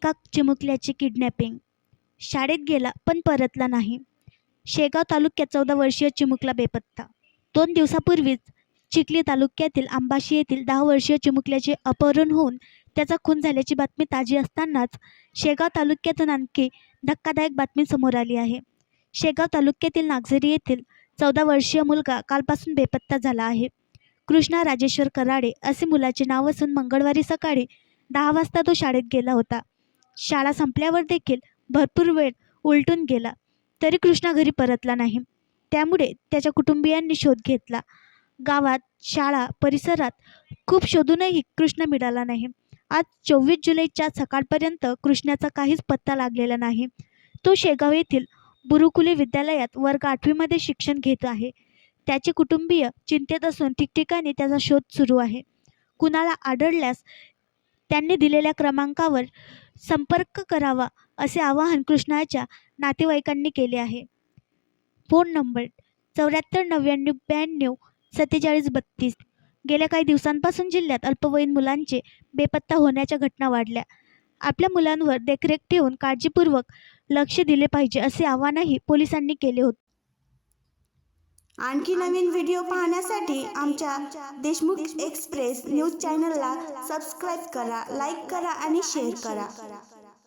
एका चिमुकल्याची किडनॅपिंग. शाळेत गेला पण परतला नाही. शेगाव तालुक्यात 14 वर्षीय चिमुकला बेपत्ता. 2 दिवसापूर्वीच चिखली तालुक्यातील आंबाशी येथील 10 वर्षीय चिमुकल्याचे अपहरण होऊन त्याचा खून झाल्याची बातमी ताजी असतानाच शेगाव तालुक्यातून आणखी धक्कादायक बातमी समोर आली आहे. शेगाव तालुक्यातील नागझरी येथील 14 वर्षीय मुलगा कालपासून बेपत्ता झाला आहे. कृष्णा राजेश्वर कराडे असे मुलाचे नाव असून मंगळवारी सकाळी 10 वाजता तो शाळेत गेला होता. शाळा संपल्यावर देखील भरपूर वेळ उलटून गेला तरी कृष्णा घरी परतला नाही. त्यामुळे त्याच्या कुटुंबियांनी शोध घेतला. गावात, शाळा परिसरात खूप शोधूनही कृष्णा मिळाला नाही. आज 24 जुलैच्या सकाळपर्यंत कृष्णाचा काहीच पत्ता लागलेला नाही. तो शेगाव येथील बुरुकुले विद्यालयात वर्ग 8वी मध्ये शिक्षण घेत आहे. त्याचे कुटुंबीय चिंतेत असून ठिकठिकाणी त्याचा शोध सुरू आहे. कुणाला आढळल्यास त्यांनी दिलेल्या क्रमांकावर संपर्क करावा असे आवाहन कृष्णाच्या नातेवाईकांनी केले आहे. Phone number 7499924732. गेल्या काही दिवसांपासून जिल्ह्यात अल्पवयीन मुलांचे बेपत्ता होण्याच्या घटना वाढल्या. आपल्या मुलांवर देखरेख ठेवून काळजीपूर्वक लक्ष दिले पाहिजे असे आवाहनही पोलिसांनी केले होते. आणखी नवीन व्हिडिओ पाहण्यासाठी आमच्या देशमुख एक्सप्रेस न्यूज चॅनलला सबस्क्राईब करा, लाईक करा आणि शेअर करा.